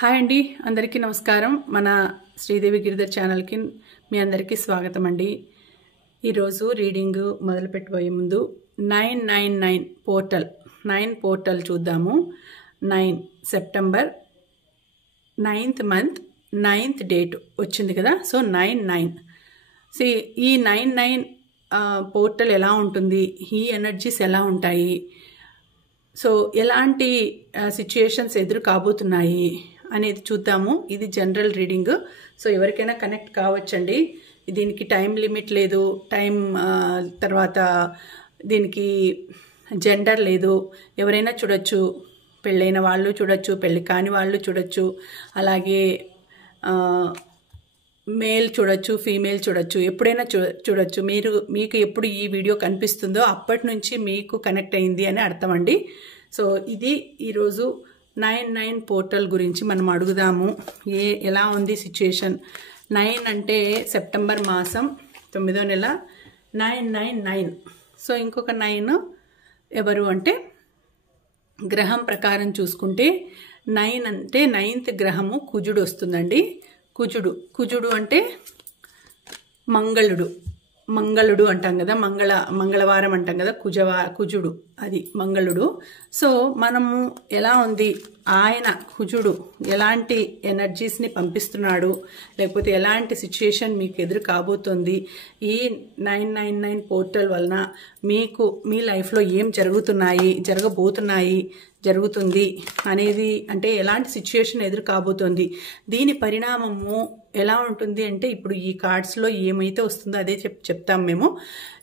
Hi అండి, అందరికీ నమస్కారం. మన శ్రీదేవి గిరిధర్ ఛానల్కి మీ అందరికీ స్వాగతం అండి. ఈరోజు రీడింగ్ మొదలు పెట్టబోయే ముందు 999 పోర్టల్ చూద్దాము. 9 September 9th month 9th date వచ్చింది కదా. సో 99 ఈ 99 పోర్టల్ ఎలా ఉంటుంది, ఈ ఎనర్జీస్ ఎలా ఉంటాయి, సో ఎలాంటి సిచ్యుయేషన్స్ ఎదురు కాబోతున్నాయి అనేది చూద్దాము. ఇది జనరల్ రీడింగ్, సో ఎవరికైనా కనెక్ట్ కావచ్చండి. దీనికి టైం లిమిట్ లేదు, తర్వాత దీనికి జెండర్ లేదు, ఎవరైనా చూడొచ్చు. పెళ్ళైన వాళ్ళు చూడొచ్చు, పెళ్ళి కాని వాళ్ళు చూడొచ్చు, అలాగే మేల్ చూడొచ్చు, ఫీమేల్ చూడొచ్చు, ఎప్పుడైనా చూడొచ్చు. మీకు ఎప్పుడు ఈ వీడియో కనిపిస్తుందో అప్పటి నుంచి మీకు కనెక్ట్ అయింది అని అర్థం అండి. సో ఇది ఈరోజు 99 పోర్టల్ గురించి మనం అడుగుదాము. ఎలా ఉంది సిచ్యుయేషన్. 9 అంటే సెప్టెంబర్ మాసం 9వ నెల 999. సో ఇంకొక 9 ఎవరు అంటే గ్రహం ప్రకారం చూసుకుంటే 9 అంటే 9th గ్రహము కుజుడు వస్తుందండి. కుజుడు అంటే మంగళుడు అంటాం కదా, మంగళవారం అంటాం కదా, కుజుడు అది మంగళుడు. సో మనము ఎలా ఉంది, ఆయన కుజుడు ఎలాంటి ఎనర్జీస్ని పంపిస్తున్నాడు, లేకపోతే ఎలాంటి సిచ్యుయేషన్ మీకు ఎదురు కాబోతుంది, ఈ 999 పోర్టల్ వలన మీకు మీ లైఫ్లో ఏం జరుగుతుంది అనేది, అంటే ఎలాంటి సిచ్యుయేషన్ ఎదురు కాబోతోంది, దీని పరిణామము ఎలా ఉంటుంది అంటే ఇప్పుడు ఈ కార్డ్స్లో ఏమైతే వస్తుందో అదే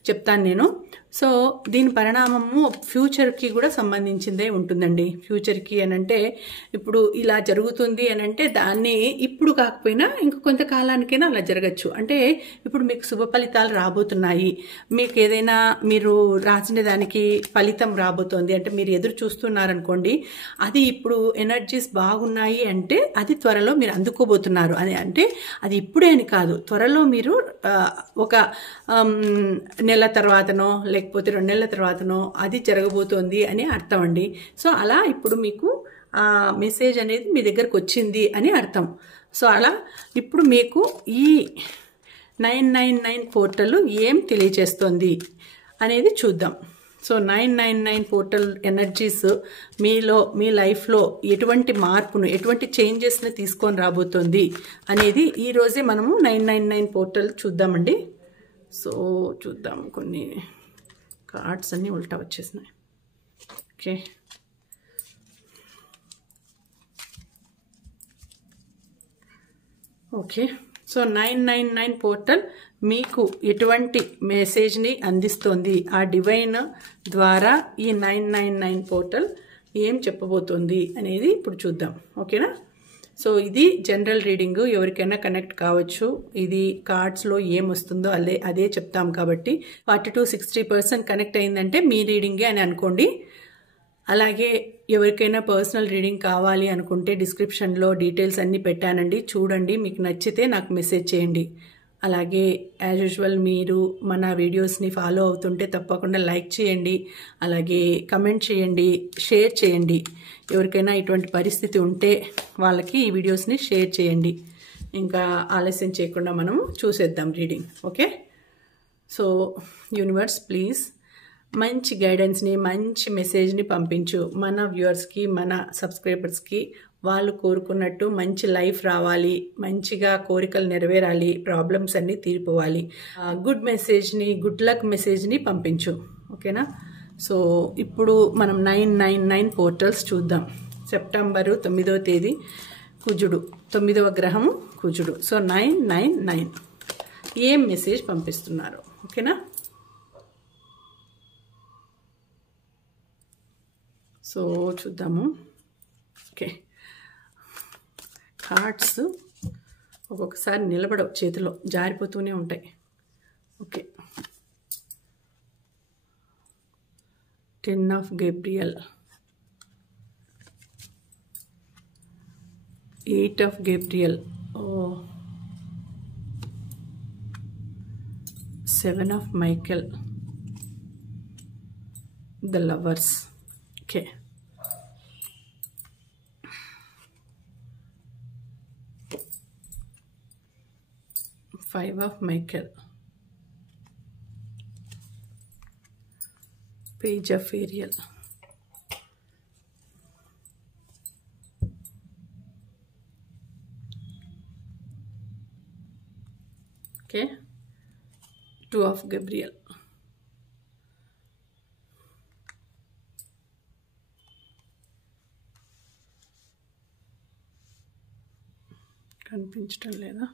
చెప్తాను నేను. సో దీని పరిణామము ఫ్యూచర్కి కూడా సంబంధించిందే ఉంటుందండి. ఫ్యూచర్కి అని అంటే ఇప్పుడు ఇలా జరుగుతుంది అని అంటే దాన్ని ఇప్పుడు కాకపోయినా ఇంక కొంతకాలానికైనా అలా జరగచ్చు. అంటే ఇప్పుడు మీకు శుభ ఫలితాలు రాబోతున్నాయి, మీకు ఏదైనా మీరు రాసిన దానికి ఫలితం రాబోతోంది అంటే మీరు ఎదురు చూస్తున్నారనుకోండి, అది ఇప్పుడు ఎనర్జీస్ బాగున్నాయి అంటే అది త్వరలో మీరు అందుకోబోతున్నారు అని. అంటే అది ఇప్పుడే అని కాదు, త్వరలో మీరు ఒక నెల తర్వాతనో లేకపోతే 2 నెలల తర్వాతనో అది జరగబోతోంది అని అర్థం అండి. సో అలా ఇప్పుడు మీకు ఆ మెసేజ్ అనేది మీ దగ్గరకు వచ్చింది అని అర్థం. సో అలా ఇప్పుడు మీకు ఈ 999 పోర్టల్ ఏం తెలియజేస్తోంది అనేది చూద్దాం. సో 999 పోర్టల్ ఎనర్జీస్ మీ లైఫ్లో ఎటువంటి మార్పును, ఎటువంటి చేంజెస్ని తీసుకొని రాబోతోంది అనేది ఈరోజే మనము 999 పోర్టల్ చూద్దామండి. సో చూద్దాం, కొన్ని కార్డ్స్ అన్నీ ఉల్టా వచ్చేసినాయి. ఓకే సో 999 పోర్టల్ మీకు ఎటువంటి మెసేజ్ని అందిస్తోంది, ఆ డివైన్ ద్వారా ఈ 999 పోర్టల్ ఏం చెప్పబోతోంది అనేది ఇప్పుడు చూద్దాం. ఓకేనా. సో ఇది జనరల్ రీడింగ్, ఎవరికైనా కనెక్ట్ కావచ్చు. ఇది కార్డ్స్లో ఏం వస్తుందో అదే చెప్తాం కాబట్టి 40-60% కనెక్ట్ అయిందంటే మీ రీడింగే అని అనుకోండి. అలాగే ఎవరికైనా పర్సనల్ రీడింగ్ కావాలి అనుకుంటే డిస్క్రిప్షన్లో డీటెయిల్స్ అన్నీ పెట్టానండి, చూడండి. మీకు నచ్చితే నాకు మెసేజ్ చేయండి. అలాగే యాజ్ యూజువల్ మీరు మన వీడియోస్ని ఫాలో అవుతుంటే తప్పకుండా లైక్ చేయండి, అలాగే కమెంట్ చేయండి, షేర్ చేయండి. ఎవరికైనా ఇటువంటి పరిస్థితి ఉంటే వాళ్ళకి ఈ వీడియోస్ని షేర్ చేయండి. ఇంకా ఆలస్యం చేయకుండా మనము చూసేద్దాం reading. Okay. So universe please మంచి గైడెన్స్ని, మంచి మెసేజ్ని పంపించు మన వ్యూవర్స్కి, మన సబ్స్క్రైబర్స్కి. వాళ్ళు కోరుకున్నట్టు మంచి లైఫ్ రావాలి, మంచిగా కోరికలు నెరవేరాలి, ప్రాబ్లమ్స్ అన్నీ తీరిపోవాలి. గుడ్ మెసేజ్ని, గుడ్ లక్ మెసేజ్ని పంపించు. ఓకేనా. సో ఇప్పుడు మనం 999 పోర్టల్స్ చూద్దాం. సెప్టెంబరు 9వ తేదీ కుజుడు, 9వ గ్రహము కుజుడు. సో 999 ఏం మెసేజ్ పంపిస్తున్నారు. ఓకేనా. సో చూద్దాము. ఓకే, కార్డ్స్ ఒక్కొక్కసారి నిలబడవు, చేతిలో జారిపోతూనే ఉంటాయి. Okay, 10 of Gabriel, 8 of Gabriel, 7 of Michael, the lovers. Okay, 5 of Michael, Page of Ariel, okay, 2 of Gabriel, కనిపించడం లేదా?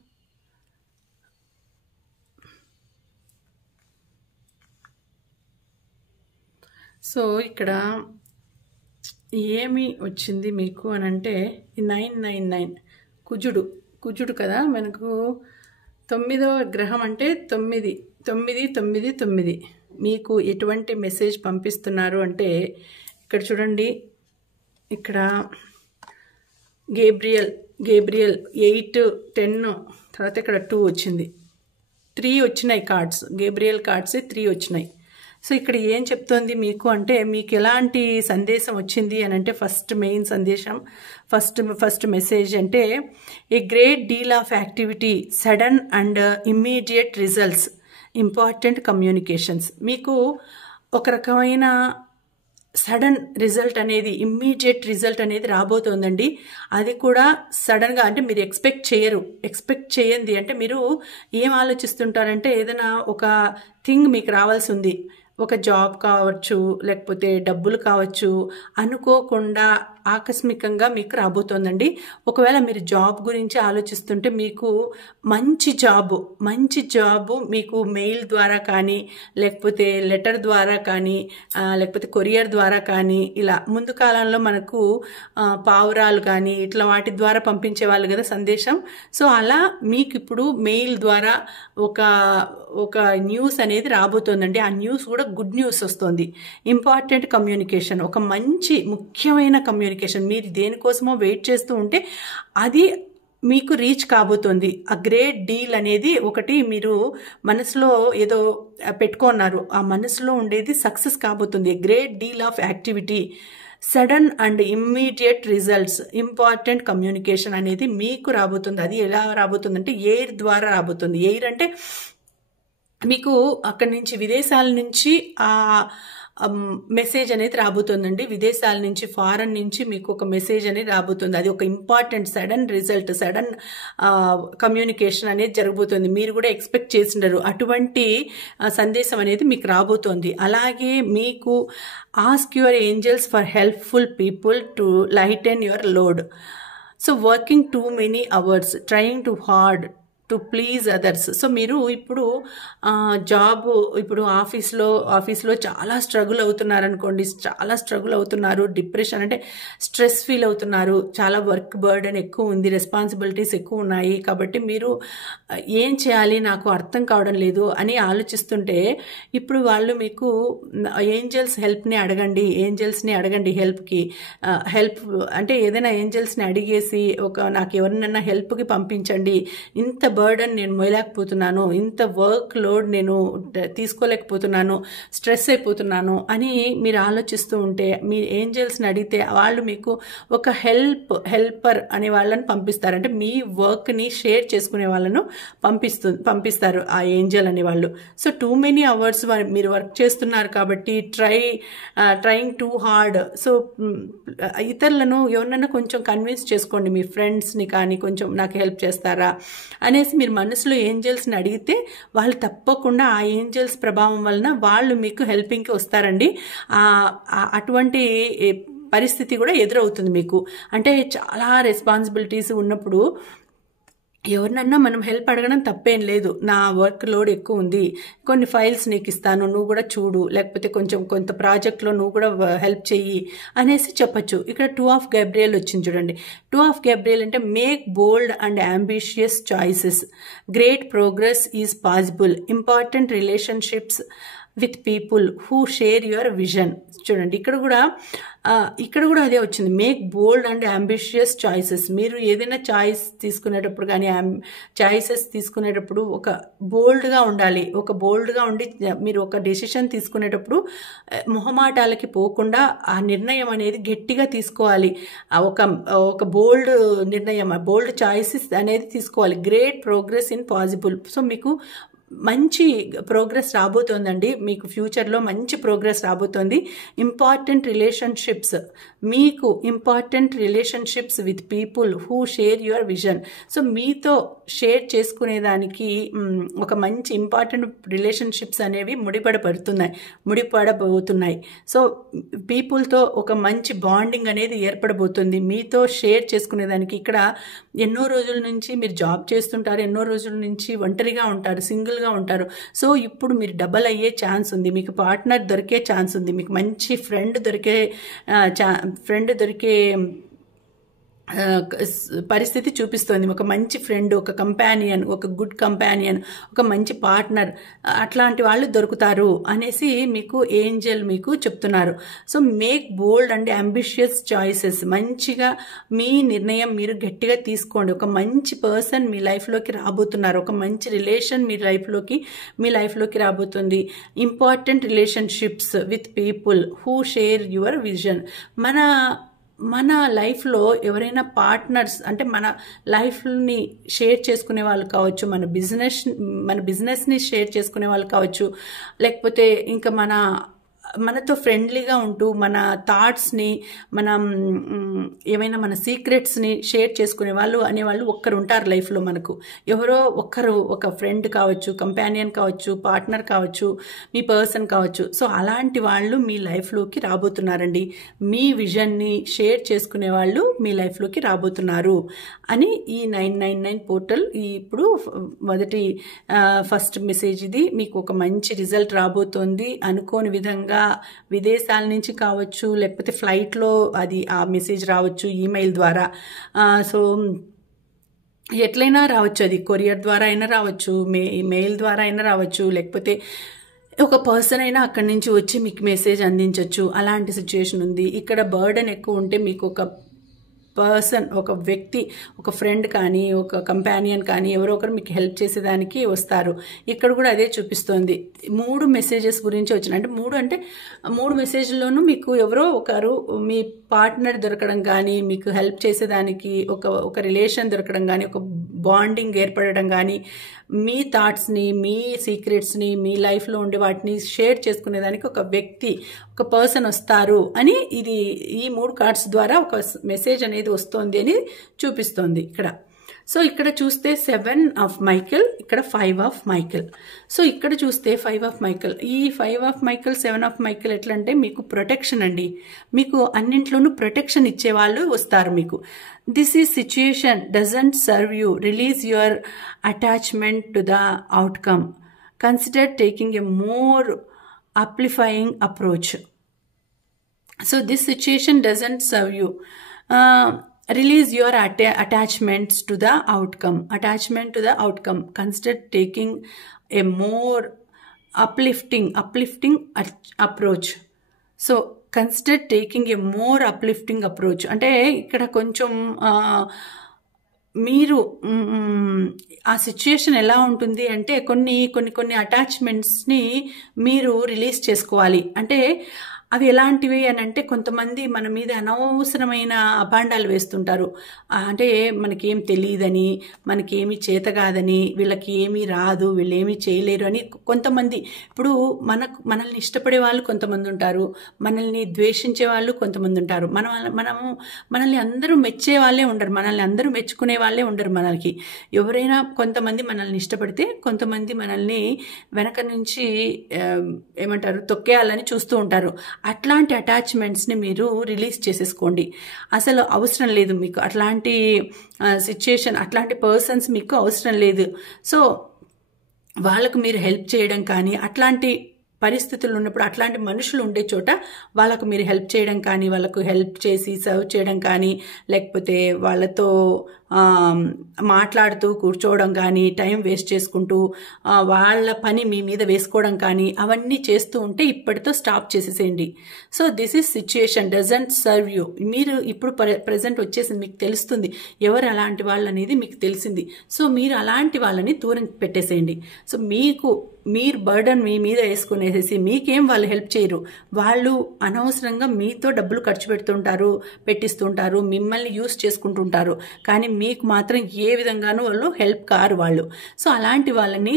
సో ఇక్కడ ఏమి వచ్చింది మీకు అని అంటే 999 కుజుడు కదా, మనకు 9వ గ్రహం అంటే 9 మీకు ఎటువంటి మెసేజ్ పంపిస్తున్నారు అంటే ఇక్కడ చూడండి, ఇక్కడ గేబ్రియల్ 8, 10, తర్వాత ఇక్కడ 2 వచ్చింది, 3 వచ్చినాయి కార్డ్స్, గేబ్రియల్ కార్డ్స్ 3 వచ్చినాయి. సో ఇక్కడ ఏం చెప్తోంది మీకు అంటే మీకు ఎలాంటి సందేశం వచ్చింది అని అంటే ఫస్ట్ మెయిన్ సందేశం, ఫస్ట్ మెసేజ్ అంటే a great deal of activity, sudden and immediate results, important communications. మీకు ఒక రకమైన సడన్ రిజల్ట్ అనేది, ఇమ్మీడియట్ రిజల్ట్ అనేది రాబోతోందండి. అది కూడా సడన్గా, అంటే మీరు ఎక్స్పెక్ట్ చేయండి. అంటే మీరు ఏం ఆలోచిస్తుంటారంటే ఏదైనా ఒక థింగ్ మీకు రావాల్సి ఉంది, ఒక జాబ్ కావచ్చు, లేకపోతే డబ్బులు కావచ్చు, అనుకోకుండా ఆకస్మికంగా మీకు రాబోతోందండి. ఒకవేళ మీరు జాబ్ గురించి ఆలోచిస్తుంటే మీకు మంచి జాబ్ మీకు మెయిల్ ద్వారా కానీ, లేకపోతే లెటర్ ద్వారా కానీ, లేకపోతే కొరియర్ ద్వారా కానీ, ఇలా ముందు కాలంలో మనకు పావురాలు కానీ ఇట్లా వాటి ద్వారా పంపించేవాళ్ళు కదా సందేశం. సో అలా మీకు ఇప్పుడు మెయిల్ ద్వారా ఒక న్యూస్ అనేది రాబోతోందండి. ఆ న్యూస్ కూడా గుడ్ న్యూస్ వస్తుంది. ఇంపార్టెంట్ కమ్యూనికేషన్, ఒక మంచి ముఖ్యమైన కమ్యూనికేషన్. మీరు దేనికోసమో వెయిట్ చేస్తూ ఉంటే అది మీకు రీచ్ కాబోతుంది. ఆ గ్రేట్ డీల్ అనేది ఒకటి మీరు మనసులో ఏదో పెట్టుకున్నారు, ఆ మనసులో ఉండేది సక్సెస్ కాబోతుంది. Great deal of activity, sudden and immediate results, important communication అనేది మీకు రాబోతుంది. అది ఎలా రాబోతుందంటే ఎయిర్ ద్వారా రాబోతుంది. ఎయిర్ అంటే మీకు అక్కడి నుంచి విదేశాల నుంచి ఆ మెసేజ్ అనేది రాబోతుందండి. విదేశాల నుంచి, ఫారెన్ నుంచి మీకు ఒక మెసేజ్ అనేది రాబోతుంది. అది ఒక important sudden result, sudden communication అనేది జరగబోతుంది. మీరు కూడా ఎక్స్పెక్ట్ చేసిండరు, అటువంటి సందేశం అనేది మీకు రాబోతోంది. అలాగే మీకు ask your angels for helpful people to lighten your load. So working too many hours, trying to hard to please others. So మీరు ఇప్పుడు ఆఫీస్లో చాలా స్ట్రగుల్ అవుతున్నారు అనుకోండి, చాలా స్ట్రగుల్ అవుతున్నారు, డిప్రెషన్ అంటే స్ట్రెస్ ఫీల్ అవుతున్నారు, చాలా వర్క్ బర్డెన్ ఎక్కువ ఉంది, రెస్పాన్సిబిలిటీస్ ఎక్కువ ఉన్నాయి, కాబట్టి మీరు ఏం చేయాలి నాకు అర్థం కావడం లేదు అని ఆలోచిస్తుంటే ఇప్పుడు వాళ్ళు మీకు ఏంజల్స్ని అడగండి హెల్ప్ అంటే ఏదైనా ఏంజల్స్ని అడిగేసి నాకు ఎవరినైనా హెల్ప్కి పంపించండి, ఇంత బర్డన్ నేను మోయలేకపోతున్నాను, ఇంత వర్క్ లోడ్ నేను తీసుకోలేకపోతున్నాను, స్ట్రెస్ అయిపోతున్నాను అని మీరు ఆలోచిస్తూ ఉంటే మీ ఏంజల్స్ని అడిగితే వాళ్ళు మీకు ఒక హెల్పర్ అనే వాళ్ళని పంపిస్తారు. అంటే మీ వర్క్ని షేర్ చేసుకునే వాళ్ళను పంపిస్తారు ఆ ఏంజల్ అనే వాళ్ళు. సో టూ మెనీ అవర్స్ మీరు వర్క్ చేస్తున్నారు కాబట్టి ట్రైయింగ్ టూ హార్డ్. సో ఇతరులను ఎవరినైనా కొంచెం కన్విన్స్ చేసుకోండి, మీ ఫ్రెండ్స్ని కానీ కొంచెం నాకు హెల్ప్ చేస్తారా అనేసి మీరు మనసులో ఏంజల్స్ని అడిగితే వాళ్ళు తప్పకుండా ఆ ఏంజల్స్ ప్రభావం వలన వాళ్ళు మీకు హెల్పింగ్కి వస్తారండి. అటువంటి పరిస్థితి కూడా ఎదురవుతుంది మీకు. అంటే చాలా రెస్పాన్సిబిలిటీస్ ఉన్నప్పుడు ఎవరినన్నా మనం హెల్ప్ అడగడం తప్పేం లేదు. నా వర్క్ లోడ్ ఎక్కువ ఉంది, కొన్ని ఫైల్స్ నీకు ఇస్తాను, నువ్వు కూడా చూడు, లేకపోతే కొంత ప్రాజెక్ట్లో నువ్వు కూడా హెల్ప్ చెయ్యి అనేసి చెప్పచ్చు. ఇక్కడ 2 ఆఫ్ గేబ్రియల్ వచ్చింది చూడండి. 2 ఆఫ్ గేబ్రియల్ అంటే make bold and ambitious choices, great progress is possible, important relationships with people who share your vision. చూడండి ఇక్కడ కూడా అదే వచ్చింది, make bold and ambitious choices. మీరు ఏదైనా చాయిస్ తీసుకునేటప్పుడు కానీ చాయిసెస్ తీసుకునేటప్పుడు ఒక బోల్డ్గా ఉండాలి. ఒక బోల్డ్గా ఉండి మీరు ఒక డెసిషన్ తీసుకునేటప్పుడు మొహమాటాలకి పోకుండా ఆ నిర్ణయం అనేది గట్టిగా తీసుకోవాలి. ఒక బోల్డ్ నిర్ణయం, బోల్డ్ చాయిసెస్ అనేది తీసుకోవాలి. Great progress in possible. So మీకు మంచి ప్రోగ్రెస్ రాబోతోందండి, మీకు ఫ్యూచర్లో మంచి ప్రోగ్రెస్ రాబోతోంది. ఇంపార్టెంట్ రిలేషన్షిప్స్, మీకు important relationships with people who share your vision. So మీతో షేర్ చేసుకునేదానికి ఒక మంచి ఇంపార్టెంట్ రిలేషన్షిప్స్ అనేవి ముడిపడబోతున్నాయి. సో పీపుల్తో ఒక మంచి బాండింగ్ అనేది ఏర్పడబోతుంది మీతో షేర్ చేసుకునేదానికి. ఇక్కడ ఎన్నో రోజుల నుంచి మీరు జాబ్ చేస్తుంటారు, ఎన్నో రోజుల నుంచి ఒంటరిగా ఉంటారు, సింగిల్గా ఉంటారు. సో ఇప్పుడు మీరు డబల్ అయ్యే ఛాన్స్ ఉంది, మీకు పార్ట్నర్ దొరికే ఛాన్స్ ఉంది, మీకు మంచి ఫ్రెండ్ దొరికే పరిస్థితి చూపిస్తోంది. ఒక మంచి ఫ్రెండ్, ఒక కంపానియన్, ఒక గుడ్ కంపానియన్, ఒక మంచి పార్ట్నర్, అట్లాంటి వాళ్ళు దొరుకుతారు అనేసి మీకు ఏంజెల్ మీకు చెప్తున్నారు. So make bold and ambitious choices. మంచిగా మీ నిర్ణయం మీరు గట్టిగా తీసుకోండి. ఒక మంచి పర్సన్ మీ లైఫ్లోకి రాబోతున్నారు, ఒక మంచి రిలేషన్ మీ లైఫ్లోకి రాబోతుంది. Important relationships with people who share your vision. మన లైఫ్లో ఎవరైనా పార్ట్నర్స్ అంటే మన లైఫ్ని షేర్ చేసుకునే వాళ్ళు కావచ్చు, మన బిజినెస్ని షేర్ చేసుకునే వాళ్ళు కావచ్చు, లేకపోతే ఇంకా మనతో ఫ్రెండ్లీగా ఉంటూ మన థాట్స్ని, ఏమైనా మన సీక్రెట్స్ని షేర్ చేసుకునే వాళ్ళు అనేవాళ్ళు ఒక్కరు ఉంటారు లైఫ్లో. మనకు ఎవరో ఒక్కరు, ఒక ఫ్రెండ్ కావచ్చు, కంపానియన్ కావచ్చు, పార్ట్నర్ కావచ్చు, మీ పర్సన్ కావచ్చు. సో అలాంటి వాళ్ళు మీ లైఫ్లోకి రాబోతున్నారండి. మీ విజన్ని షేర్ చేసుకునే వాళ్ళు మీ లైఫ్లోకి రాబోతున్నారు అని ఈ 999 పోర్టల్ ఇప్పుడు ఫస్ట్ మెసేజ్ ఇది. మీకు ఒక మంచి రిజల్ట్ రాబోతోంది. అనుకోని విధంగా విదేశాల నుంచి కావచ్చు, లేకపోతే ఫ్లైట్లో ఆ మెసేజ్ రావచ్చు, ఈమెయిల్ ద్వారా. సో ఎట్లయినా రావచ్చు, అది కొరియర్ ద్వారా అయినా రావచ్చు, మెయిల్ ద్వారా అయినా రావచ్చు, లేకపోతే ఒక పర్సన్ అయినా అక్కడి నుంచి వచ్చి మీకు మెసేజ్ అందించవచ్చు. అలాంటి సిచ్యుయేషన్ ఉంది. ఇక్కడ బర్డెన్ ఎక్కువ ఉంటే మీకు ఒక పర్సన్, ఒక వ్యక్తి, ఒక ఫ్రెండ్ కానీ, ఒక కంపానియన్ కానీ ఎవరో ఒకరు మీకు హెల్ప్ చేసేదానికి వస్తారు. ఇక్కడ కూడా అదే చూపిస్తోంది. 3 మెసేజెస్ గురించి వచ్చినాయి. అంటే 3 మెసేజ్లోనూ మీకు ఎవరో ఒకరు మీ పార్ట్నర్ దొరకడం కానీ, మీకు హెల్ప్ చేసేదానికి ఒక రిలేషన్ దొరకడం కానీ, ఒక బాండింగ్ ఏర్పడడం కానీ, మీ థాట్స్ని, మీ సీక్రెట్స్ని, మీ లైఫ్లో ఉండే వాటిని షేర్ చేసుకునేదానికి ఒక వ్యక్తి, ఒక పర్సన్ వస్తారు అని ఈ 3 కార్డ్స్ ద్వారా ఒక మెసేజ్ అనేది వస్తుంది అని చూపిస్తోంది ఇక్కడ. సో ఇక్కడ చూస్తే 7 ఆఫ్ మైకిల్, ఇక్కడ 5 ఆఫ్ మైకిల్. సో ఇక్కడ చూస్తే 5 ఆఫ్ మైకిల్, ఈ 5 ఆఫ్ మైకిల్, 7 ఆఫ్ మైకిల్ ఎట్లా అంటే మీకు ప్రొటెక్షన్ అండి. మీకు అన్నింట్లోనూ ప్రొటెక్షన్ ఇచ్చేవాళ్ళు వస్తారు మీకు. This is situation doesn't serve you, release your attachment to the outcome, consider taking a more uplifting approach. So this situation doesn't serve you, release your attachments to the outcome, consider taking a more uplifting approach. So consider taking a more uplifting approach అంటే ఇక్కడ కొంచెం మీరు ఆ situation ఎలా ఉంటుంది అంటే కొన్ని అటాచ్మెంట్స్ని మీరు రిలీజ్ చేసుకోవాలి. అంటే అవి ఎలాంటివి అని అంటే కొంతమంది మన మీద అనవసరమైన అభాండాలు వేస్తుంటారు. అంటే మనకేం తెలియదని, మనకేమీ చేత కాదని, వీళ్ళకి ఏమీ రాదు, వీళ్ళు ఏమీ చేయలేరు అని కొంతమంది. ఇప్పుడు మనల్ని ఇష్టపడే వాళ్ళు కొంతమంది ఉంటారు, మనల్ని ద్వేషించే వాళ్ళు కొంతమంది ఉంటారు. మనల్ని అందరూ మెచ్చే వాళ్ళే ఉండరు, మనల్ని అందరూ మెచ్చుకునే వాళ్ళే ఉండరు. మనకి ఎవరైనా కొంతమంది మనల్ని ఇష్టపడితే కొంతమంది మనల్ని వెనక నుంచి ఏమంటారు తొక్కేయాలని చూస్తూ ఉంటారు. అట్లాంటి అటాచ్మెంట్స్ని మీరు రిలీజ్ చేసేసుకోండి. అసలు అవసరం లేదు మీకు అట్లాంటి సిచ్యుయేషన్, అట్లాంటి పర్సన్స్ మీకు అవసరం లేదు. సో వాళ్ళకు మీరు హెల్ప్ చేయడం కానీ, అట్లాంటి పరిస్థితులు ఉన్నప్పుడు, అట్లాంటి మనుషులు ఉండే చోట వాళ్ళకు మీరు హెల్ప్ చేయడం కానీ, వాళ్ళకు హెల్ప్ చేసి సర్వ్ చేయడం కానీ, లేకపోతే వాళ్ళతో మాట్లాడుతూ కూర్చోవడం కానీ, టైం వేస్ట్ చేసుకుంటూ వాళ్ళ పని మీ మీద వేసుకోవడం కానీ అవన్నీ చేస్తూ ఉంటే ఇప్పటితో స్టాప్ చేసేసేయండి. So this is situation doesn't serve you. మీరు ఇప్పుడు ప్రెజెంట్ వచ్చేసింది, మీకు తెలుస్తుంది ఎవరు అలాంటి వాళ్ళు అనేది మీకు తెలిసింది. సో మీరు అలాంటి వాళ్ళని దూరం పెట్టేసేయండి. సో మీరు బర్డన్ మీ మీద వేసుకునేసేసి మీకేం వాళ్ళు హెల్ప్ చేయరు. వాళ్ళు అనవసరంగా మీతో డబ్బులు ఖర్చు పెట్టిస్తుంటారు, మిమ్మల్ని యూస్ చేసుకుంటుంటారు, కానీ మీకు మాత్రం ఏ విధంగానూ వాళ్ళు హెల్ప్ కారు వాళ్ళు. సో అలాంటి వాళ్ళని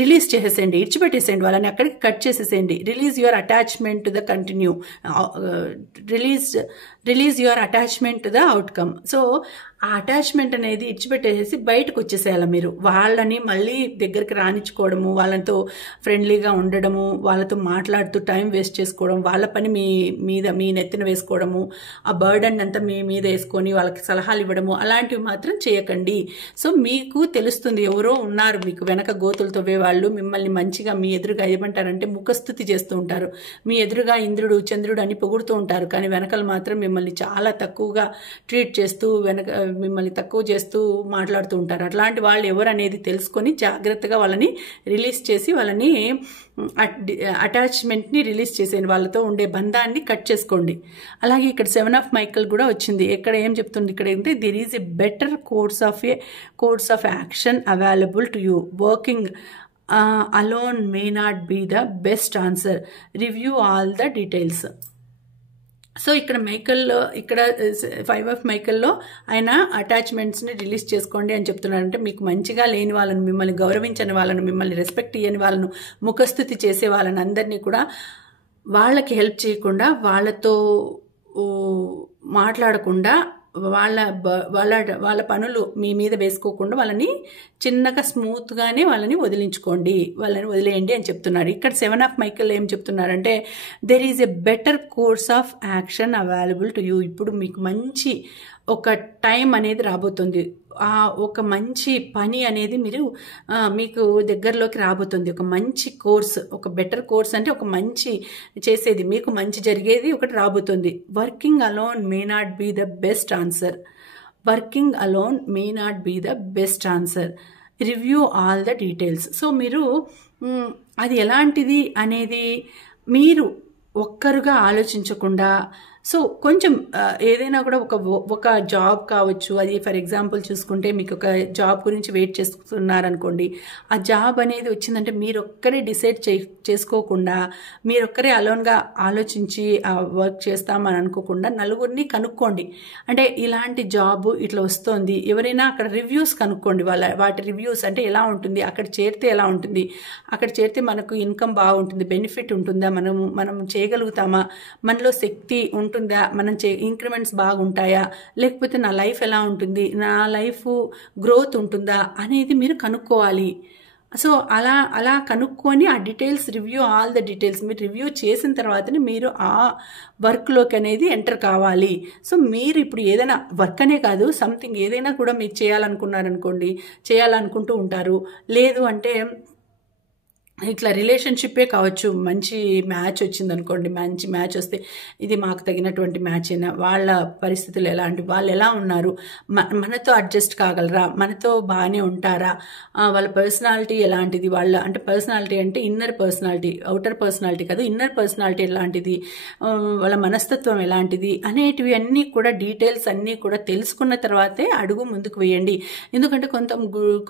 రిలీజ్ చేసేసేయండి, ఇడిచిపెట్టేసేయండి, వాళ్ళని అక్కడికి కట్ చేసేసేయండి. Release your attachment to the continue, release your attachment to the outcome. So ఆ అటాచ్మెంట్ అనేది ఇడిచిపెట్టేసి బయటకు వచ్చేసేయాలి. మీరు వాళ్ళని మళ్ళీ దగ్గరికి రానిచ్చుకోవడము, వాళ్ళతో ఫ్రెండ్లీగా ఉండడము, వాళ్ళతో మాట్లాడుతూ టైం వేస్ట్ చేసుకోవడం, వాళ్ళ పని మీ నెత్తిన వేసుకోవడము, ఆ బర్డన్ అంతా మీ మీద వేసుకొని వాళ్ళకి సలహాలు ఇవ్వడము అలాంటివి మాత్రం చేయకండి. సో మీకు తెలుస్తుంది ఎవరో ఉన్నారు మీకు వెనక గోతులు తవ్వేవాళ్ళు, మిమ్మల్ని మంచిగా మీ ఎదురుగా ఏమంటారంటే ముఖస్థుతి చేస్తూ ఉంటారు. మీ ఎదురుగా ఇంద్రుడు చంద్రుడు అని పొగుడుతూ ఉంటారు, కానీ వెనకలు మాత్రం మిమ్మల్ని చాలా తక్కువగా ట్రీట్ చేస్తూ మిమ్మల్ని తక్కువ చేస్తూ మాట్లాడుతూ ఉంటారు. అట్లాంటి వాళ్ళు ఎవరు అనేది తెలుసుకొని జాగ్రత్తగా వాళ్ళని రిలీజ్ చేసి వాళ్ళని అటాచ్మెంట్ని రిలీజ్ చేసేయండి, వాళ్ళతో ఉండే బంధాన్ని కట్ చేసుకోండి. అలాగే ఇక్కడ 7 of Michael కూడా వచ్చింది. ఇక్కడ ఏం చెప్తుంది, ఇక్కడ ఏంటంటే దిర్ is a better course of action available to you. Working alone may not be the best answer. Review all the details. So ఇక్కడ ఇక్కడ 5 of Michaelలో ఆయన అటాచ్మెంట్స్ని రిలీజ్ చేసుకోండి అని చెప్తున్నారంటే మీకు మంచిగా లేని వాళ్ళను, మిమ్మల్ని గౌరవించని వాళ్ళను, మిమ్మల్ని రెస్పెక్ట్ ఇయ్యని వాళ్ళను, ముఖస్థుతి చేసే వాళ్ళని అందరినీ కూడా వాళ్ళకి హెల్ప్ చేయకుండా, వాళ్ళతో మాట్లాడకుండా, వాళ్ళ పనులు మీ మీద వేసుకోకుండా వాళ్ళని చిన్నగా స్మూత్గానే వాళ్ళని వదిలేయండి అని చెప్తున్నారు. ఇక్కడ 7 of Michael ఏం చెప్తున్నారంటే there is a better course of action available to you. ఇప్పుడు మీకు మంచి ఒక టైం అనేది రాబోతుంది, ఒక మంచి పని అనేది మీకు దగ్గరలోకి రాబోతుంది. ఒక మంచి కోర్స్, ఒక బెటర్ కోర్స్ అంటే ఒక మంచి చేసేది, మీకు మంచి జరిగేది ఒకటి రాబోతుంది. Working alone may not be the best answer. Working alone may not be the best answer. Review all the details. So మీరు అది ఎలాంటిది అనేది మీరు ఒక్కరుగా ఆలోచించకుండా, సో కొంచెం ఏదైనా కూడా ఒక జాబ్ కావచ్చు, అది ఫర్ ఎగ్జాంపుల్ చూసుకుంటే మీకు ఒక జాబ్ గురించి వెయిట్ చేస్తున్నారనుకోండి, ఆ జాబ్ అనేది వచ్చిందంటే మీరొక్కరే డిసైడ్ చేసుకోకుండా, మీరొక్కరే అలోన్గా ఆలోచించి ఆ వర్క్ చేస్తామని అనుకోకుండా నలుగురిని కనుక్కోండి. అంటే ఇలాంటి జాబ్ ఇట్లా వస్తుంది, ఎవరైనా అక్కడ రివ్యూస్ కనుక్కోండి, వాటి రివ్యూస్ అంటే ఎలా ఉంటుంది, అక్కడ చేరితే ఎలా ఉంటుంది, అక్కడ చేరితే మనకు ఇన్కమ్ బాగుంటుంది, బెనిఫిట్ ఉంటుందా, మనం చేయగలుగుతామా, మనలో శక్తి ఉంటుందా, మనం ఇంక్రిమెంట్స్ బాగుంటాయా, లేకపోతే నా లైఫ్ ఎలా ఉంటుంది, నా లైఫ్ గ్రోత్ ఉంటుందా అనేది మీరు కనుక్కోవాలి. సో అలా కనుక్కొని ఆ details, review all the details, మీరు రివ్యూ చేసిన తర్వాతనే మీరు ఆ వర్క్లోకి అనేది ఎంటర్ కావాలి. సో మీరు ఇప్పుడు ఏదైనా వర్క్ అనే కాదు, సంథింగ్ ఏదైనా కూడా మీరు చేయాలనుకున్నారనుకోండి, చేయాలనుకుంటూ ఉంటారు. లేదు అంటే ఇట్లా రిలేషన్షిప్పే కావచ్చు, మంచి మ్యాచ్ వచ్చింది అనుకోండి, మంచి మ్యాచ్ వస్తే ఇది మాకు తగినటువంటి మ్యాచ్ అయినా, వాళ్ళ పరిస్థితులు ఎలాంటి, వాళ్ళు ఎలా ఉన్నారు, మనతో అడ్జస్ట్ కాగలరా, మనతో బాగానే ఉంటారా, వాళ్ళ పర్సనాలిటీ ఎలాంటిది, అంటే పర్సనాలిటీ అంటే ఇన్నర్ పర్సనాలిటీ, అవుటర్ పర్సనాలిటీ కాదు, ఇన్నర్ పర్సనాలిటీ ఎలాంటిది, వాళ్ళ మనస్తత్వం ఎలాంటిది అనేటివి అన్నీ కూడా డీటెయిల్స్ అన్నీ కూడా తెలుసుకున్న తర్వాతే అడుగు ముందుకు వేయండి. ఎందుకంటే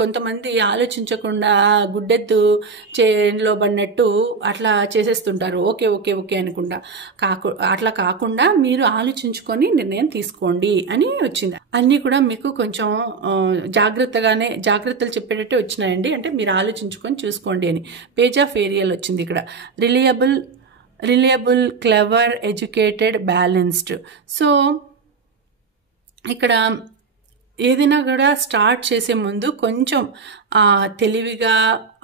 కొంతమంది ఆలోచించకుండా గుడ్డెద్దు లో పడినట్టు అట్లా చేసేస్తుంటారు, ఓకే ఓకే ఓకే అనుకుంటా. అట్లా కాకుండా మీరు ఆలోచించుకొని నిర్ణయం తీసుకోండి అని వచ్చింది. అన్నీ కూడా మీకు కొంచెం జాగ్రత్తలు చెప్పేటట్టే వచ్చినాయండి. అంటే మీరు ఆలోచించుకొని చూసుకోండి అని. పేజ్ ఆఫ్ ఏరియల్ వచ్చింది ఇక్కడ. Reliable, clever, educated, balanced. So ఇక్కడ ఏదైనా కూడా స్టార్ట్ చేసే ముందు కొంచెం తెలివిగా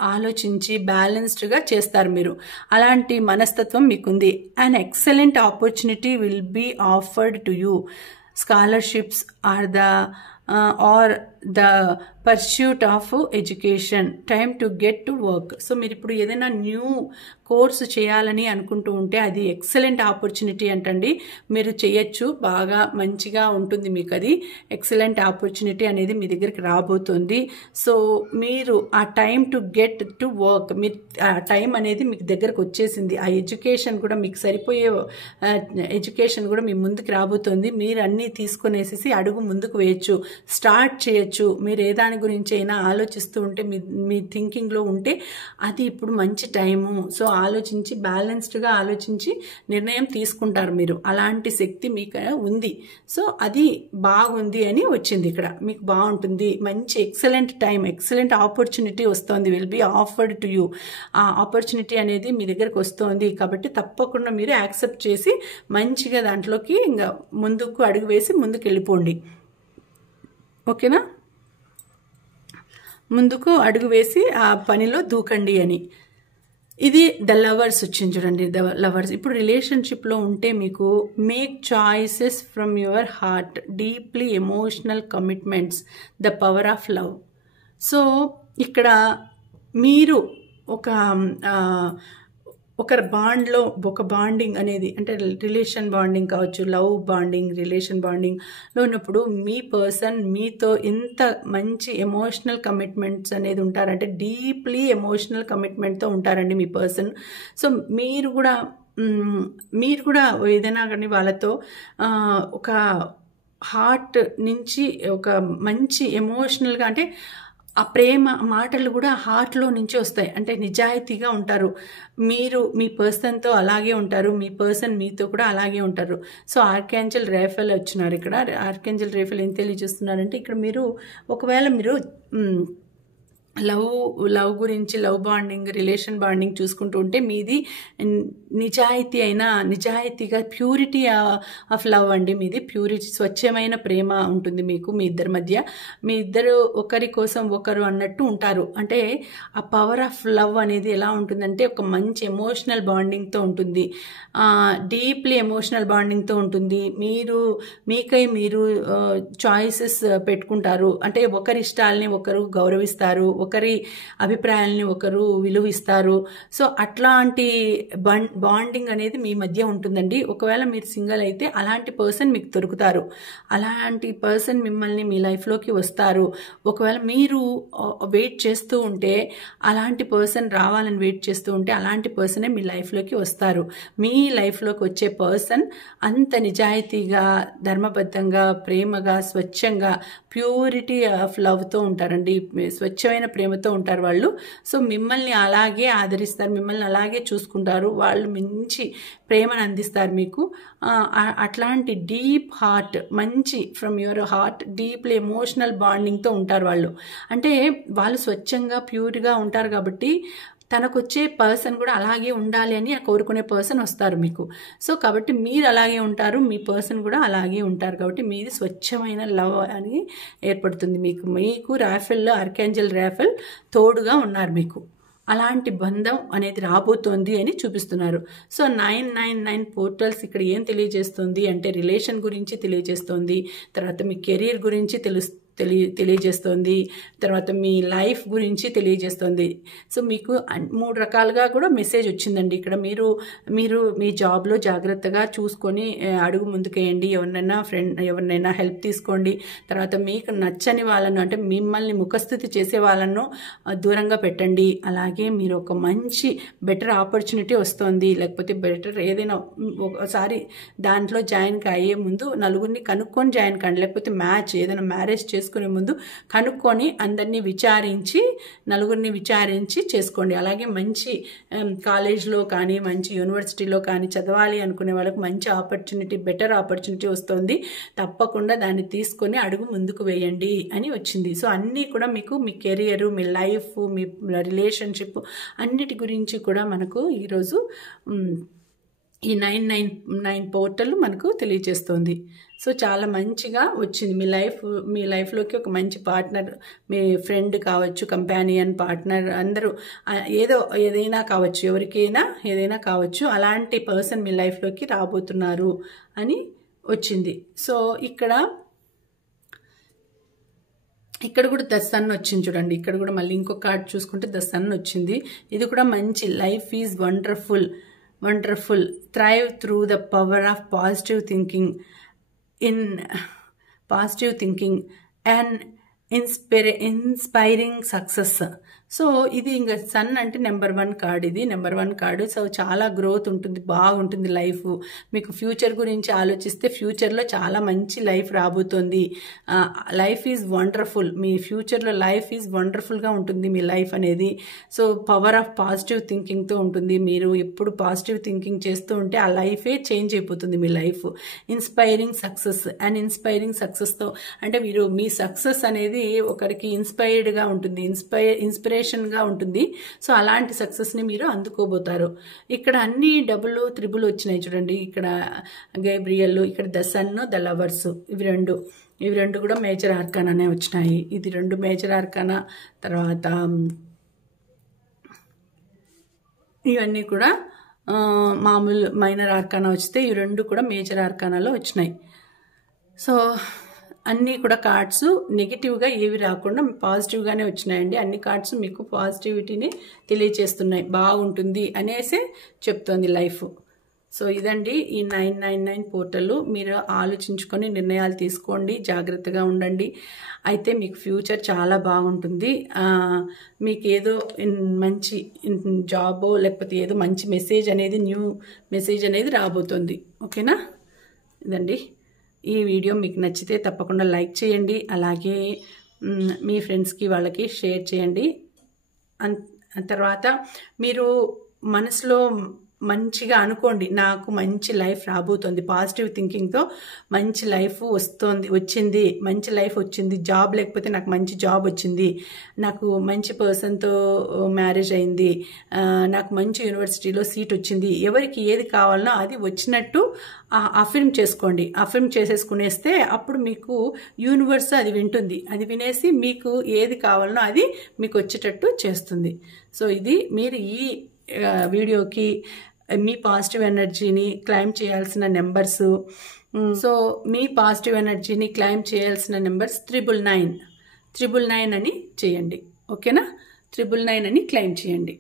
ఆలోచించి బ్యాలెన్స్డ్గా చేస్తారు మీరు. అలాంటి మనస్తత్వం మీకుంది. An excellent opportunity will be afforded to you. Scholarships are the are the pursuit of education, time to get to work. So మీరు ఇప్పుడు ఏదైనా న్యూ కోర్సు చేయాలని అనుకుంటూ ఉంటే అది ఎక్సలెంట్ ఆపర్చునిటీ అంటండి. మీరు చేయొచ్చు, బాగా మంచిగా ఉంటుంది మీకు. అది ఎక్సలెంట్ ఆపర్చునిటీ అనేది మీ దగ్గరికి రాబోతుంది. సో మీరు ఆ time to get to work, మీ ఆ టైం అనేది మీకు దగ్గరకు వచ్చేసింది. ఆ ఎడ్యుకేషన్ కూడా మీకు సరిపోయే ఎడ్యుకేషన్ కూడా మీ ముందుకు రాబోతుంది. మీరు అన్నీ తీసుకునేసేసి అడుగు ముందుకు వేయచ్చు, స్టార్ట్ చేయొచ్చు. మీరు ఏ దాని గురించి అయినా ఆలోచిస్తూ ఉంటే, మీ థింకింగ్లో ఉంటే అది ఇప్పుడు మంచి టైము. సో ఆలోచించి, బ్యాలెన్స్డ్గా ఆలోచించి నిర్ణయం తీసుకుంటారు మీరు. అలాంటి శక్తి మీకు ఉంది. సో అది బాగుంది అని వచ్చింది ఇక్కడ. మీకు బాగుంటుంది, మంచి ఎక్సలెంట్ టైం, ఎక్సలెంట్ ఆపర్చునిటీ వస్తుంది, will be offered to you. ఆ ఆపర్చునిటీ అనేది మీ దగ్గరకు వస్తుంది కాబట్టి తప్పకుండా మీరు యాక్సెప్ట్ చేసి మంచిగా దాంట్లోకి ఇంకా ముందుకు అడుగు వేసి ముందుకు వెళ్ళిపోండి. ఓకేనా? ముందుకు అడుగు వేసి ఆ పనిలో దూకండి అని. ఇది ద లవర్స్ వచ్చింది చూడండి, ద లవర్స్. ఇప్పుడు రిలేషన్షిప్లో ఉంటే మీకు make choices from your heart, deeply emotional commitments, the power of love. So ఇక్కడ మీరు ఒక బాండ్లో, ఒక బాండింగ్ అనేది అంటే రిలేషన్ బాండింగ్ కావచ్చు, లవ్ బాండింగ్, రిలేషన్ బాండింగ్లో ఉన్నప్పుడు మీ పర్సన్ మీతో ఎంత మంచి ఎమోషనల్ కమిట్మెంట్స్ అనేది ఉంటారంటే డీప్లీ ఎమోషనల్ కమిట్మెంట్తో ఉంటారండి మీ పర్సన్. సో మీరు కూడా ఏదైనా కానీ వాళ్ళతో ఒక హార్ట్ నుంచి ఒక మంచి ఎమోషనల్గా, అంటే ఆ ప్రేమ మాటలు కూడా హార్ట్లో నుంచి వస్తాయి. అంటే నిజాయితీగా ఉంటారు మీరు, మీ పర్సన్తో అలాగే ఉంటారు, మీ పర్సన్ మీతో కూడా అలాగే ఉంటారు. సో ఆర్కాంజెల్ రేఫెల్ వచ్చినారు ఇక్కడ. ఆర్కాంజెల్ రేఫెల్ ఏం తెలియజేస్తున్నారంటే ఇక్కడ మీరు ఒకవేళ మీరు లవ్ గురించి, లవ్ బాండింగ్, రిలేషన్ బాండింగ్ చూసుకుంటూ ఉంటే మీది నిజాయితీగా ప్యూరిటీ ఆఫ్ లవ్ అండి. మీది ప్యూరిటీ, స్వచ్ఛమైన ప్రేమ ఉంటుంది మీకు మీ ఇద్దరి మధ్య. మీ ఇద్దరు ఒకరి కోసం ఒకరు అన్నట్టు ఉంటారు. అంటే ఆ పవర్ ఆఫ్ లవ్ అనేది ఎలా ఉంటుందంటే ఒక మంచి ఎమోషనల్ బాండింగ్తో ఉంటుంది, డీప్లీ ఎమోషనల్ బాండింగ్తో ఉంటుంది. మీకై మీరు చాయిసెస్ పెట్టుకుంటారు. అంటే ఒకరి ఇష్టాలని ఒకరు గౌరవిస్తారు, ఒకరి అభిప్రాయాలని ఒకరు విలువిస్తారు. సో అట్లాంటి బాండింగ్ అనేది మీ మధ్య ఉంటుందండి. ఒకవేళ మీరు సింగిల్ అయితే అలాంటి పర్సన్ మీకు దొరుకుతారు, అలాంటి పర్సన్ మిమ్మల్ని మీ లైఫ్లోకి వస్తారు. ఒకవేళ మీరు వెయిట్ చేస్తూ ఉంటే, అలాంటి పర్సన్ రావాలని వెయిట్ చేస్తూ ఉంటే అలాంటి పర్సనే మీ లైఫ్లోకి వస్తారు. మీ లైఫ్లోకి వచ్చే పర్సన్ అంత నిజాయితీగా, ధర్మబద్ధంగా, ప్రేమగా, స్వచ్ఛంగా, ప్యూరిటీ ఆఫ్ లవ్తో ఉంటారండి. స్వచ్ఛమైన ప్రేమతో ఉంటారు వాళ్ళు. సో మిమ్మల్ని అలాగే ఆదరిస్తారు, మిమ్మల్ని అలాగే చూసుకుంటారు, వాళ్ళు మంచి ప్రేమను అందిస్తారు మీకు. అట్లాంటి డీప్ హార్ట్, మంచి from your heart deeply emotional బాండింగ్తో ఉంటారు వాళ్ళు. అంటే వాళ్ళు స్వచ్ఛంగా, ప్యూర్గా ఉంటారు కాబట్టి తనకొచ్చే పర్సన్ కూడా అలాగే ఉండాలి అని కోరుకునే పర్సన్ వస్తారు మీకు. సో కాబట్టి మీరు అలాగే ఉంటారు, మీ పర్సన్ కూడా అలాగే ఉంటారు. కాబట్టి మీది స్వచ్ఛమైన లవ్ అని ఏర్పడుతుంది మీకు రాఫెల్, ఆర్కాంజెల్ రాఫెల్ తోడుగా ఉన్నారు మీకు. అలాంటి బంధం అనేది రాబోతోంది అని చూపిస్తున్నారు. సో 999 పోర్టల్స్ ఇక్కడ ఏం తెలియజేస్తుంది అంటే రిలేషన్ గురించి తెలియజేస్తుంది, తర్వాత మీ కెరీర్ గురించి తెలియజేస్తుంది, తర్వాత మీ లైఫ్ గురించి తెలియజేస్తుంది. సో మీకు 3 రకాలుగా కూడా మెసేజ్ వచ్చిందండి ఇక్కడ. మీరు మీ జాబ్లో జాగ్రత్తగా చూసుకొని అడుగు ముందుకేయండి. ఎవరినైనా హెల్ప్ తీసుకోండి. తర్వాత మీకు నచ్చని వాళ్ళను, అంటే మిమ్మల్ని ముఖస్థుతి చేసే వాళ్ళను దూరంగా పెట్టండి. అలాగే మీరు ఒక మంచి బెటర్ ఆపర్చునిటీ వస్తుంది, లేకపోతే బెటర్ ఏదైనా ఒకసారి దాంట్లో జాయిన్ అయ్యే ముందు నలుగురిని కనుక్కొని జాయిన్ కండి. లేకపోతే ఏదైనా మ్యారేజ్ చేసుకునే ముందు కనుక్కొని అందరినీ నలుగురిని విచారించి చేసుకోండి. అలాగే మంచి కాలేజ్లో కానీ, మంచి యూనివర్సిటీలో కానీ చదవాలి అనుకునే వాళ్ళకి మంచి ఆపర్చునిటీ, బెటర్ ఆపర్చునిటీ వస్తుంది. తప్పకుండా దాన్ని తీసుకొని అడుగు ముందుకు వేయండి అని వచ్చింది. సో అన్నీ కూడా మీకు మీ కెరియర్, మీ లైఫ్, మీ రిలేషన్షిప్ అన్నిటి గురించి కూడా మనకు ఈరోజు ఈ 999 పోర్టల్ మనకు తెలియజేస్తుంది. సో చాలా మంచిగా వచ్చింది. మీ లైఫ్లోకి ఒక మంచి పార్ట్నర్, మీ ఫ్రెండ్ కావచ్చు, కంపానియన్, పార్ట్నర్, అందరూ ఏదైనా కావచ్చు, ఎవరికైనా ఏదైనా కావచ్చు, అలాంటి పర్సన్ మీ లైఫ్లోకి రాబోతున్నారు అని వచ్చింది. సో ఇక్కడ ఇక్కడ కూడా ద సన్ వచ్చింది చూడండి. ఇక్కడ కూడా మళ్ళీ ఇంకో కార్డ్ చూసుకుంటే ద సన్ వచ్చింది. ఇది కూడా మంచి life is wonderful thrive through the power of positive thinking and inspiring success. So ఇది ఇంకా సన్ అంటే నెంబర్ 1 కార్డ్, ఇది నెంబర్ 1 కార్డు. సో చాలా గ్రోత్ ఉంటుంది, బాగుంటుంది లైఫ్. మీకు ఫ్యూచర్ గురించి ఆలోచిస్తే ఫ్యూచర్లో చాలా మంచి లైఫ్ రాబోతోంది. లైఫ్ ఈజ్ వండర్ఫుల్, మీ ఫ్యూచర్లో లైఫ్ ఈజ్ వండర్ఫుల్గా ఉంటుంది మీ లైఫ్ అనేది. సో పవర్ ఆఫ్ పాజిటివ్ థింకింగ్తో ఉంటుంది. మీరు ఎప్పుడు పాజిటివ్ థింకింగ్ చేస్తూ ఉంటే ఆ లైఫే చేంజ్ అయిపోతుంది మీ లైఫ్. ఇన్స్పైరింగ్ సక్సెస్తో అంటే మీరు మీ సక్సెస్ అనేది ఒకరికి ఇన్స్పైర్డ్గా ఉంటుంది, ఇన్స్పిరేషన్గా ఉంటుంది. సో అలాంటి సక్సెస్ని మీరు అందుకోబోతారు. ఇక్కడ అన్ని డబుల్ త్రిబుల్ వచ్చినాయి చూడండి. ఇక్కడ గేబ్రియల్, ఇక్కడ ద సన్, ద లవర్స్, ఇవి రెండు కూడా మేజర్ ఆర్కానానే వచ్చినాయి. ఇది 2 మేజర్ ఆర్కానా. తర్వాత ఇవన్నీ కూడా మామూలు మైనర్ ఆర్కానా వస్తే ఈ 2 కూడా మేజర్ ఆర్కానాలో వచ్చినాయి. సో అన్నీ కూడా కార్డ్స్ నెగిటివ్గా ఏవి రాకుండా పాజిటివ్గానే వచ్చినాయండి. అన్ని కార్డ్స్ మీకు పాజిటివిటీని తెలియచేస్తున్నాయి, బాగుంటుంది అనేసి చెప్తోంది లైఫ్. సో ఇదండి ఈ 999 పోర్టల్. మీరు ఆలోచించుకొని నిర్ణయాలు తీసుకోండి, జాగ్రత్తగా ఉండండి. అయితే మీకు ఫ్యూచర్ చాలా బాగుంటుంది. మీకు ఏదో మంచి జాబో లేకపోతే ఏదో మంచి మెసేజ్ అనేది, న్యూ మెసేజ్ అనేది రాబోతుంది. ఓకేనా? ఇదండి ఈ వీడియో. మీకు నచ్చితే తప్పకుండా లైక్ చేయండి, అలాగే మీ ఫ్రెండ్స్కి వాళ్ళకి షేర్ చేయండి. తర్వాత మీరు మనసులో మంచిగా అనుకోండి, నాకు మంచి లైఫ్ రాబోతుంది, పాజిటివ్ థింకింగ్తో మంచి లైఫ్ వచ్చింది, మంచి లైఫ్ వచ్చింది, జాబ్ లేకపోతే నాకు మంచి జాబ్ వచ్చింది, నాకు మంచి పర్సన్తో మ్యారేజ్ అయింది, నాకు మంచి యూనివర్సిటీలో సీట్ వచ్చింది. ఎవరికి ఏది కావాలనో అది వచ్చినట్టు అఫర్మ్ చేసుకోండి. అఫర్మ్ చేసేసుకునేస్తే అప్పుడు మీకు యూనివర్స్ అది వింటుంది. అది వినేసి మీకు ఏది కావాలనో అది మీకు వచ్చేటట్టు చేస్తుంది. సో ఇది మీరు ఈ వీడియోకి మీ పాజిటివ్ ఎనర్జీని క్లైమ్ చేయాల్సిన నెంబర్స్. సో మీ పాజిటివ్ ఎనర్జీని క్లైమ్ చేయాల్సిన నెంబర్స్ 999 అని చేయండి. ఓకేనా? 999 అని క్లైమ్ చేయండి.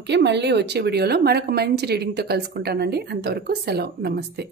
ఓకే, మళ్ళీ వచ్చే వీడియోలో మరొక మంచి రీడింగ్తో కలుసుకుంటానండి. అంతవరకు సెలవు. నమస్తే.